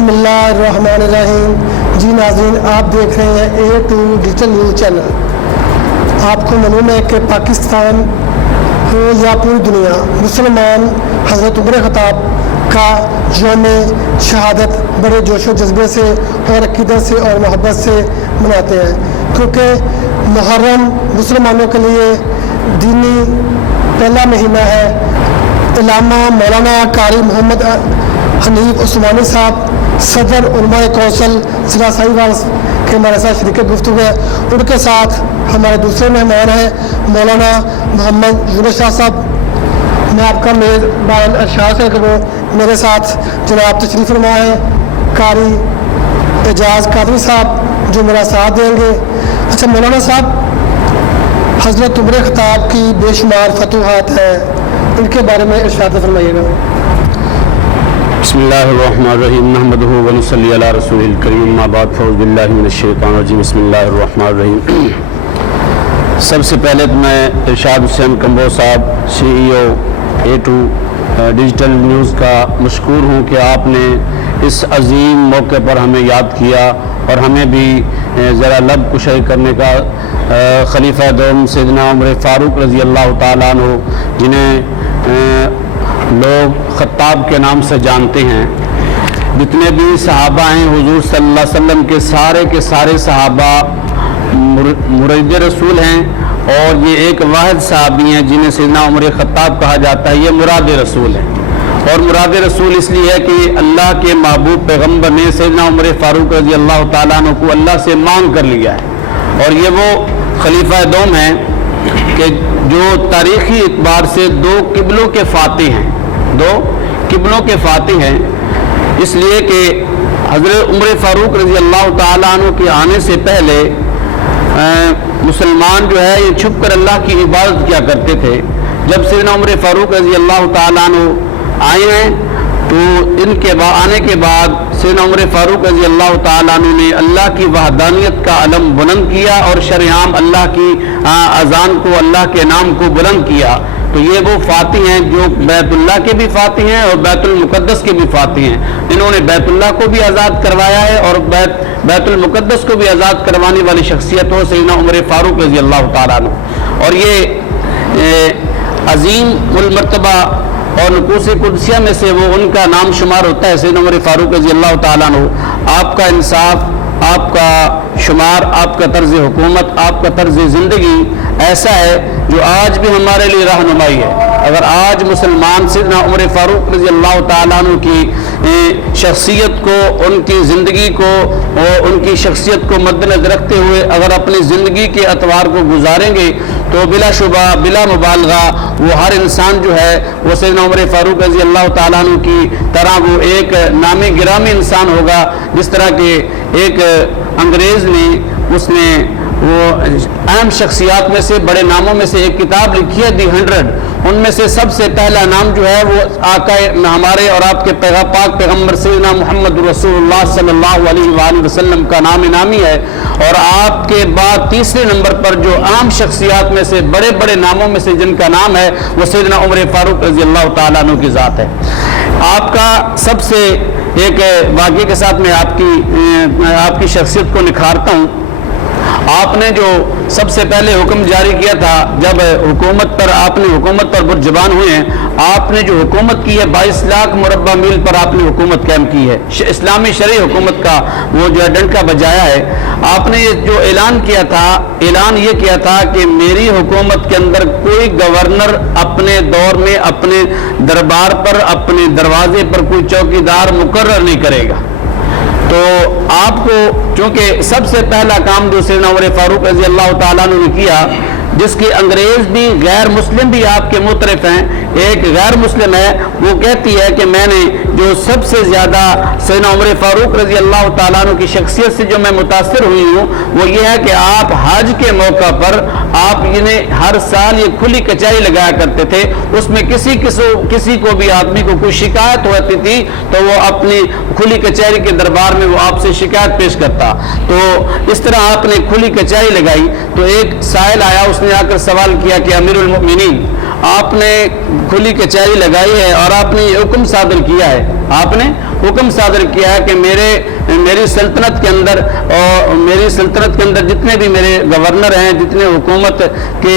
بسم اللہ الرحمن الرحیم۔ جی ناظرین، آپ دیکھ رہے ہیں A2 ڈیجیٹل نیوز چینل۔ آپ کو معلوم ہے کہ پاکستان ہو یا پوری دنیا، مسلمان حضرت عمر خطاب کا یوم شہادت بڑے جوش و جذبے سے اور عقیدت سے اور محبت سے مناتے ہیں، کیونکہ محرم مسلمانوں کے لیے دینی پہلا مہینہ ہے۔ علامہ مولانا قاری محمد حنیف عثمانی صاحب صدر علماء کونسل ضلع ساہیوال کے ہمارے ساتھ شریک گفتگو ہے۔ ان کے ساتھ ہمارے دوسرے مہمان ہیں مولانا محمد یونس شاہ صاحب۔ میں آپ کا میزبان ارشاد ہے کہ وہ میرے ساتھ جناب تشریف فرما ہے قاری اعجاز قادری صاحب جو میرا ساتھ دیں گے۔ اچھا مولانا صاحب، حضرت عمر خطاب کی بے شمار فتوحات ہیں، ان کے بارے میں ارشاد فرمائیے گا۔ بسم اللہ الرحمن الرحیم، نحمدہ ونصلی علی رسول الکریم، اما بعد فاعوذ باللہ من الشیطان الرجیم، بسم اللہ الرحمن الرحیم۔ سب سے پہلے تو میں ارشاد حسین کمبو صاحب CEO A2 ڈیجیٹل نیوز کا مشکور ہوں کہ آپ نے اس عظیم موقع پر ہمیں یاد کیا اور ہمیں بھی ذرا لب کشائی کرنے کا خلیفہ دوم سیدنا عمر فاروق رضی اللہ تعالیٰ عنہ، جنہیں لوگ خطاب کے نام سے جانتے ہیں، جتنے بھی صحابہ ہیں حضور صلی اللہ علیہ وسلم کے سارے صحابہ مرید رسول ہیں، اور یہ ایک واحد صحابی ہیں جنہیں سیدنا عمر خطاب کہا جاتا ہے، یہ مراد رسول ہیں۔ اور مراد رسول اس لیے ہے کہ اللہ کے محبوب پیغمبر نے سیدنا عمر فاروق رضی اللہ تعالیٰ عنہ کو اللہ سے مانگ کر لیا ہے، اور یہ وہ خلیفہ دوم ہیں کہ جو تاریخی اعتبار سے دو قبلوں کے فاتح ہیں، اس لیے کہ حضرت عمر فاروق رضی اللہ تعالیٰ عنہ کے آنے سے پہلے مسلمان جو ہے یہ چھپ کر اللہ کی عبادت کیا کرتے تھے۔ جب سیدنا عمر فاروق رضی اللہ تعالیٰ عنہ آئے ہیں تو ان کے آنے کے بعد سیدنا عمر فاروق رضی اللہ تعالیٰ عنہ نے اللہ کی وحدانیت کا علم بلند کیا اور شرعام اللہ کی اذان کو، اللہ کے نام کو بلند کیا۔ تو یہ وہ فاتح ہیں جو بیت اللہ کے بھی فاتح ہیں اور بیت المقدس کے بھی فاتح ہیں۔ انہوں نے بیت اللہ کو بھی آزاد کروایا ہے اور بیت المقدس کو بھی آزاد کروانے والی شخصیت ہو سیدنا عمر فاروق رضی اللہ تعالیٰ عنہ۔ اور یہ عظیم المرتبہ اور نقوص قدسیہ میں سے وہ ان کا نام شمار ہوتا ہے سیدنا عمر فاروق رضی اللہ تعالیٰ عنہ۔ آپ کا انصاف، آپ کا شمار، آپ کا طرز حکومت، آپ کا طرز زندگی ایسا ہے جو آج بھی ہمارے لیے رہنمائی ہے۔ اگر آج مسلمان سیدنا عمر فاروق رضی اللہ تعالیٰ عنہ کی شخصیت کو، ان کی زندگی کو اور ان کی شخصیت کو مد نظر رکھتے ہوئے اگر اپنی زندگی کے اطوار کو گزاریں گے تو بلا شبہ بلا مبالغہ وہ ہر انسان جو ہے وہ سیدنا عمر فاروق رضی اللہ تعالیٰ عنہ کی طرح وہ ایک نامی گرامی انسان ہوگا۔ جس طرح کہ ایک انگریز نے اس نے وہ اہم شخصیات میں سے بڑے ناموں میں سے ایک کتاب لکھی ہے دی 100، ان میں سے سب سے پہلا نام جو ہے وہ آقا ہمارے اور آپ کے پاک پیغمبر سیدنا محمد رسول اللہ صلی اللہ علیہ وآلہ وسلم کا نام نامی ہے، اور آپ کے بعد تیسرے نمبر پر جو عام شخصیات میں سے بڑے بڑے ناموں میں سے جن کا نام ہے وہ سیدنا عمر فاروق رضی اللہ تعالیٰ عنہ کی ذات ہے۔ آپ کا سب سے ایک واقعے کے ساتھ میں آپ کی شخصیت کو نکھارتا ہوں۔ آپ نے جو سب سے پہلے حکم جاری کیا تھا جب آپ نے حکومت پر برجبان ہوئے ہیں، آپ نے جو حکومت کی ہے 22 لاکھ مربع میل پر آپ نے حکومت قائم کی ہے، اسلامی شرعی حکومت کا وہ جو ہے ڈنکا بجایا ہے۔ آپ نے جو اعلان یہ کیا تھا کہ میری حکومت کے اندر کوئی گورنر اپنے دور میں اپنے دربار پر، اپنے دروازے پر کوئی چوکیدار مقرر نہیں کرے گا۔ تو آپ کو چونکہ سب سے پہلا کام جو سیدنا عمر فاروق رضی اللہ تعالیٰ عنہ نے کیا، جس کے انگریز بھی غیر مسلم بھی آپ کے معترف ہیں، ایک غیر مسلم ہے، وہ کہتی ہے کہ میں نے جو سب سے زیادہ سیدنا عمر فاروق رضی اللہ تعالیٰ عنہ کی شخصیت سے جو میں متاثر ہوئی ہوں وہ یہ ہے کہ آپ حج کے موقع پر آپ انہیں ہر سال یہ کھلی کچہری لگایا کرتے تھے۔ اس میں کسی کو بھی آدمی کو کوئی شکایت ہوتی تھی تو وہ اپنی کھلی کچہری کے دربار میں وہ آپ سے شکایت پیش کرتا۔ تو اس طرح آپ نے کھلی کچہری لگائی تو ایک سائل آیا، اس نے آ کر سوال کیا کہ امیر المؤمنین آپ نے کھلی کچہری لگائی ہے اور آپ نے یہ حکم صادر کیا ہے، آپ نے حکم صادر کیا ہے کہ میری سلطنت کے اندر جتنے بھی میرے گورنر ہیں، جتنے حکومت کے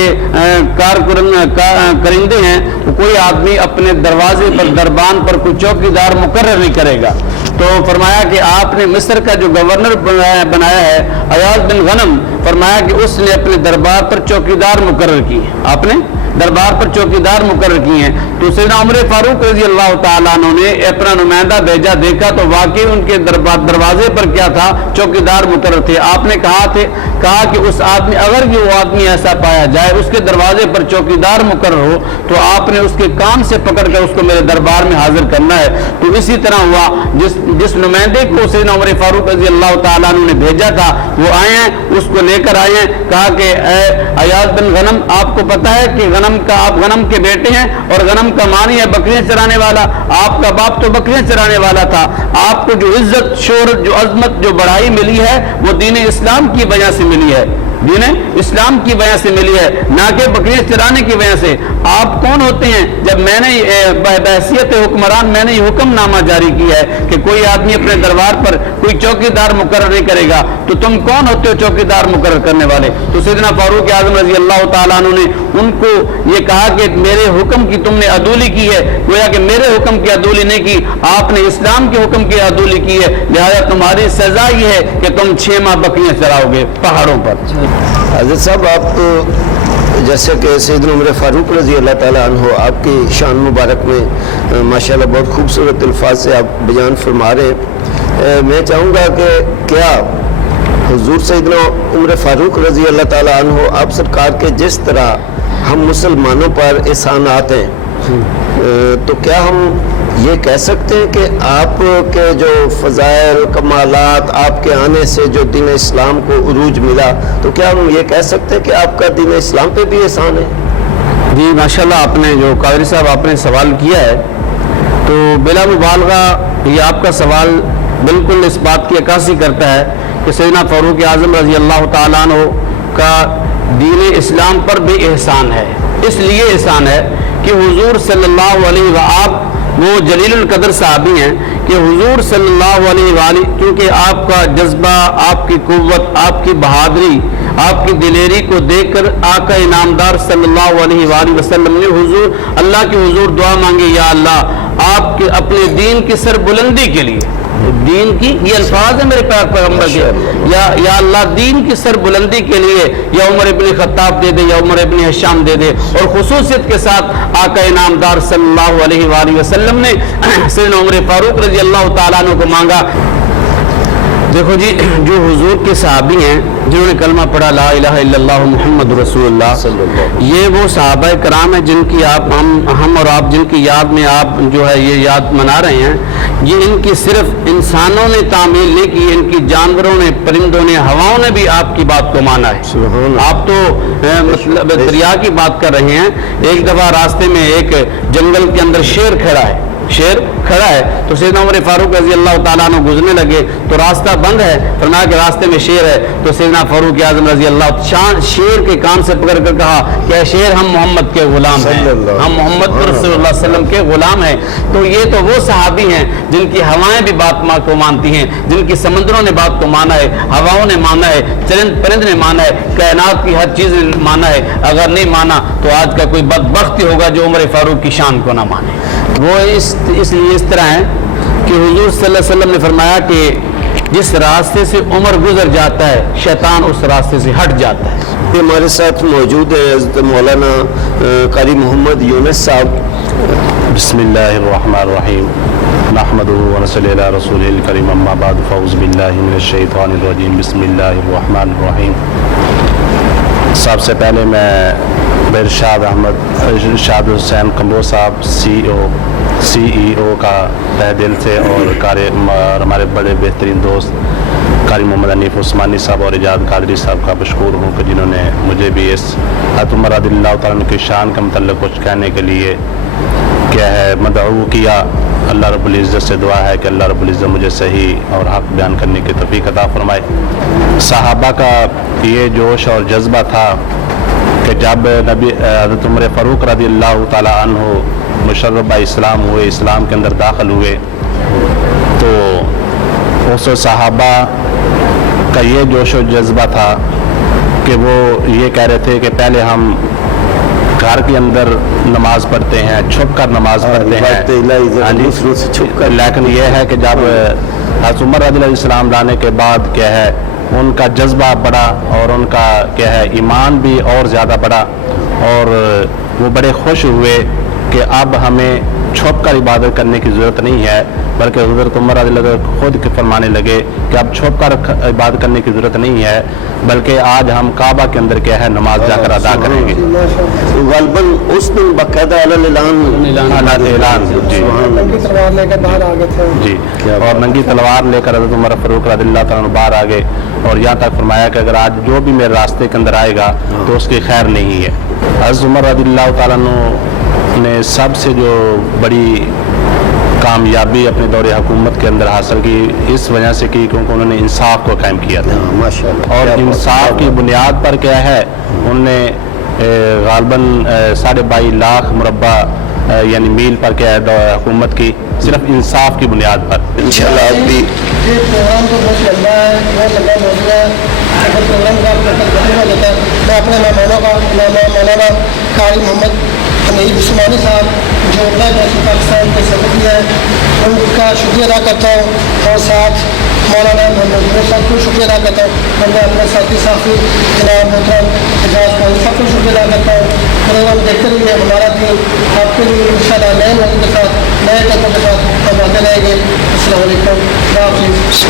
کرندے ہیں، کوئی آدمی اپنے دروازے پر دربان پر کوئی چوکیدار مقرر نہیں کرے گا۔ تو فرمایا کہ آپ نے مصر کا جو گورنر بنایا ہے ایاز بن غنم، فرمایا کہ اس نے اپنے دربار پر چوکیدار مقرر کی، آپ نے دربار پر چوکیدار مقرر کی ہیں۔ تو سیدنا عمر فاروق رضی اللہ تعالیٰ عنہ نے اپنا نمائندہ بھیجا، دیکھا تو واقعی ان کے دروازے پر کیا تھا؟ چوکیدار مقرر تھے۔ آپ نے کہا کہ اس آدمی، اگر وہ آدمی ایسا پایا جائے اس کے دروازے پر چوکیدار مقرر ہو، تو آپ نے اس کے کان سے پکڑ کر اس کو میرے دربار میں حاضر کرنا ہے۔ تو اسی طرح ہوا، جس نمائندے کو سیدنا عمر فاروق رضی اللہ تعالیٰ عنہ نے بھیجا تھا وہ آئے ہیں، اس کو لے کر آئے ہیں، کہا کہ اے ایاز بن غنم، آپ کو پتہ ہے کہ آپ غنم کے بیٹے ہیں، اور غنم کا معنی ہے بکریاں چرانے والا، آپ کا باپ تو بکریاں چرانے والا تھا۔ آپ کو جو عزت، شہرت، جو عظمت، جو بڑائی ملی ہے وہ دین اسلام کی وجہ سے ملی ہے، دین اسلام کی وجہ سے ملی ہے، نہ کہ بکریاں چرانے کی وجہ سے۔ آپ کون ہوتے ہیں؟ جب میں نے بحیثیت حکمران میں نے یہ حکم نامہ جاری کیا ہے کہ کوئی آدمی اپنے دربار پر کوئی چوکیدار مقرر نہیں کرے گا، تو تم کون ہوتے ہو چوکیدار مقرر کرنے والے؟ تو سیدنا فاروق اعظم رضی اللہ تعالیٰ عنہ نے ان کو یہ کہا کہ میرے حکم کی تم نے عدولی کی ہے، گویا کہ میرے حکم کی عدولی نہیں کی، آپ نے اسلام کے حکم کی عدولی کی ہے، لہذا تمہاری سزا یہ ہے کہ تم 6 ماہ بکریاں چراؤ گے پہاڑوں پر۔ حضرت صاحب، آپ جیسے کہ سیدنا عمر فاروق رضی اللہ تعالیٰ عنہ آپ کی شان مبارک میں ماشاءاللہ بہت خوبصورت الفاظ سے آپ بیان فرما رہے ہیں، میں چاہوں گا کہ کیا حضور سیدنا عمر فاروق رضی اللہ تعالیٰ عنہ آپ سرکار کے جس طرح ہم مسلمانوں پر احسانات ہیں، تو کیا ہم یہ کہہ سکتے ہیں کہ آپ کے جو فضائل کمالات، آپ کے آنے سے جو دین اسلام کو عروج ملا، تو کیا ہم یہ کہہ سکتے ہیں کہ آپ کا دین اسلام پہ بھی احسان ہے؟ جی ماشاءاللہ، آپ نے جو قادری صاحب آپ نے سوال کیا ہے، تو بلا مبالغہ یہ آپ کا سوال بالکل اس بات کی عکاسی کرتا ہے کہ سیدنا فاروق اعظم رضی اللہ تعالیٰ عنہ کا دین اسلام پر بھی احسان ہے۔ اس لیے احسان ہے کہ حضور صلی اللہ علیہ وآلہ وہ جلیل القدر صحابی ہیں کہ حضور صلی اللہ علیہ وآلہ، کیونکہ آپ کا جذبہ، آپ کی قوت، آپ کی بہادری، آپ کی دلیری کو دیکھ کر آقا انعامدار صلی اللہ علیہ وآلہ وسلم نے اللہ کے حضور دعا مانگی، یا اللہ آپ کے اپنے دین کی سربلندی کے لیے، دین کی یہ الفاظ ہیں میرے پیغمبر کے، یا اللہ دین کی سربلندی کے لیے یا عمر ابن خطاب دے دے یا عمر ابن ہشام دے دے۔ اور خصوصیت کے ساتھ آقا انعامدار صلی اللہ علیہ وآلہ وسلم نے سیدنا عمر فاروق رضی اللہ تعالیٰ عنہ کو مانگا۔ دیکھو جی، جو حضور کے صحابی ہیں جنہوں نے کلمہ پڑھا لا الہ الا اللہ محمد رسول اللہ، یہ وہ صحابہ کرام ہیں جن کی ہم اور آپ جن کی یاد میں آپ جو ہے یہ یاد منا رہے ہیں۔ یہ ان کی صرف انسانوں نے تعمیل نہیں کی، ان کی جانوروں نے، پرندوں نے، ہواؤں نے بھی آپ کی بات کو مانا ہے۔ آپ تو مطلب دریا کی بات کر رہے ہیں۔ ایک دفعہ راستے میں ایک جنگل کے اندر شیر کھڑا ہے تو سیدنا عمر فاروق رضی اللہ تعالیٰ عنہ گزرنے لگے تو راستہ بند ہے، فرمایا کہ راستے میں شیر ہے، تو سیدنا فاروق اعظم رضی اللہ شیر کے کان سے پکڑ کر کہا کہ اے شیر، ہم محمد کے غلام ہیں، ہم محمد رسول اللہ صلی اللہ علیہ وسلم کے غلام ہیں۔ تو یہ تو وہ صحابی ہیں جن کی ہوائیں بھی بات کو مانتی ہیں، جن کی سمندروں نے بات کو مانا ہے، ہواؤں نے مانا ہے، چرند پرند نے مانا ہے، کائنات کی ہر چیز نے مانا ہے۔ اگر نہیں مانا تو آج کا کوئی بدبخت ہی ہوگا جو عمر فاروق کی شان کو نہ مانے۔ وہ اس لیے اس طرح ہے کہ حضور صلی اللہ علیہ وسلم نے فرمایا کہ جس راستے سے عمر گزر جاتا ہے شیطان اس راستے سے ہٹ جاتا ہے۔ ہمارے ساتھ موجود ہے حضرت مولانا قاری محمد یونس صاحب۔ بسم اللہ الرحمن الرحیم، نحمدہ ونصلی علی رسولہ الکریم، اما بعد، فاعوذ باللہ من الشیطان الرجیم، بسم اللہ الرحمن الرحیم۔ سب سے پہلے میں ارشاد حسین کمبو صاحب سی ای او کا تہ دل سے اور ہمارے بڑے بہترین دوست قاری محمد حنیف عثمانی صاحب اور ایجاد قادری صاحب کا مشکور ہوں کہ جنہوں نے مجھے بھی اس حضرت عمر رضی اللہ تعالیٰ عنہ کی شان کا متعلق کچھ کہنے کے لیے کیا ہے مدعو کیا۔ اللہ رب العزت سے دعا ہے کہ اللہ رب العزت مجھے صحیح اور حق بیان کرنے کی توفیق عطا فرمائے۔ صحابہ کا یہ جوش اور جذبہ تھا کہ جب نبی حضرت عمر فاروق رضی اللہ تعالیٰ عنہ مشربہ اسلام ہوئے، اسلام کے اندر داخل ہوئے، تو اس صحابہ کا یہ جوش و جذبہ تھا کہ وہ یہ کہہ رہے تھے کہ پہلے ہم گھر کے اندر نماز پڑھتے ہیں، چھپ کر نماز پڑھتے ہیں، لیکن یہ ہے کہ جب حضرت عمر رضی اللہ السلام لانے کے بعد کیا ہے ان کا جذبہ بڑا اور ان کا کیا ہے ایمان بھی اور زیادہ بڑا، اور وہ بڑے خوش ہوئے کہ اب ہمیں چھپ کر عبادت کرنے کی ضرورت نہیں ہے، بلکہ حضرت عمر رضی اللہ عنہ خود فرمانے لگے کہ اب چھپ کر عبادت کرنے کی ضرورت نہیں ہے، بلکہ آج ہم کعبہ کے اندر کیا ہے نماز جا کر ادا کریں گے۔ غالباً اس دن باقاعدہ اعلان جی ننگی تلوار لے کر باہر آ گئے تھے جی، اور ننگی تلوار لے کر حضرت عمر فاروق رضی اللہ تعالیٰ عنہ باہر آ گئے، اور یہاں تک فرمایا کہ اگر آج جو بھی میرے راستے کے اندر آئے گا تو اس کی خیر نہیں ہے۔ حضرت عمر رضی اللہ تعالیٰ عنہ نے سب سے جو بڑی کامیابی اپنے دور حکومت کے اندر حاصل کی اس وجہ سے کی کیونکہ انہوں نے انصاف کو قائم کیا تھا، اور انصاف کی بنیاد پر کیا ہے انہوں نے غالباً 22.5 لاکھ مربع یعنی میل پر کیا ہے حکومت کی، صرف انصاف کی بنیاد پر۔ انشاءاللہ آپ بھی یہ پروگرام تو بہت لمبا ہے، بہت لمبا موضوع ہے، اگر پروگرام کا بہت دیتا ہے میں اپنے مہمانوں کا مولانا قاری محمد حمید عثمانی صاحب جو پاکستان کے صدر ہیں ان کا شکریہ ادا کرتا ہوں، اور ساتھ مولانا محمد صاحب کو شکریہ ادا کرتا ہوں، اور میں اپنے ساتھی صافی جناب محترم اعجاز کو سب کو شکریہ ادا کرتا ہوں۔ پروگرام دیکھتے رہیے، ہمارا دین آپ کے لیے انشاءاللہ نئے موضوع کے ساتھ نئے طریقوں کے ساتھ ہم آتے رہیں گے۔ السلام علیکم، خدا حافظ۔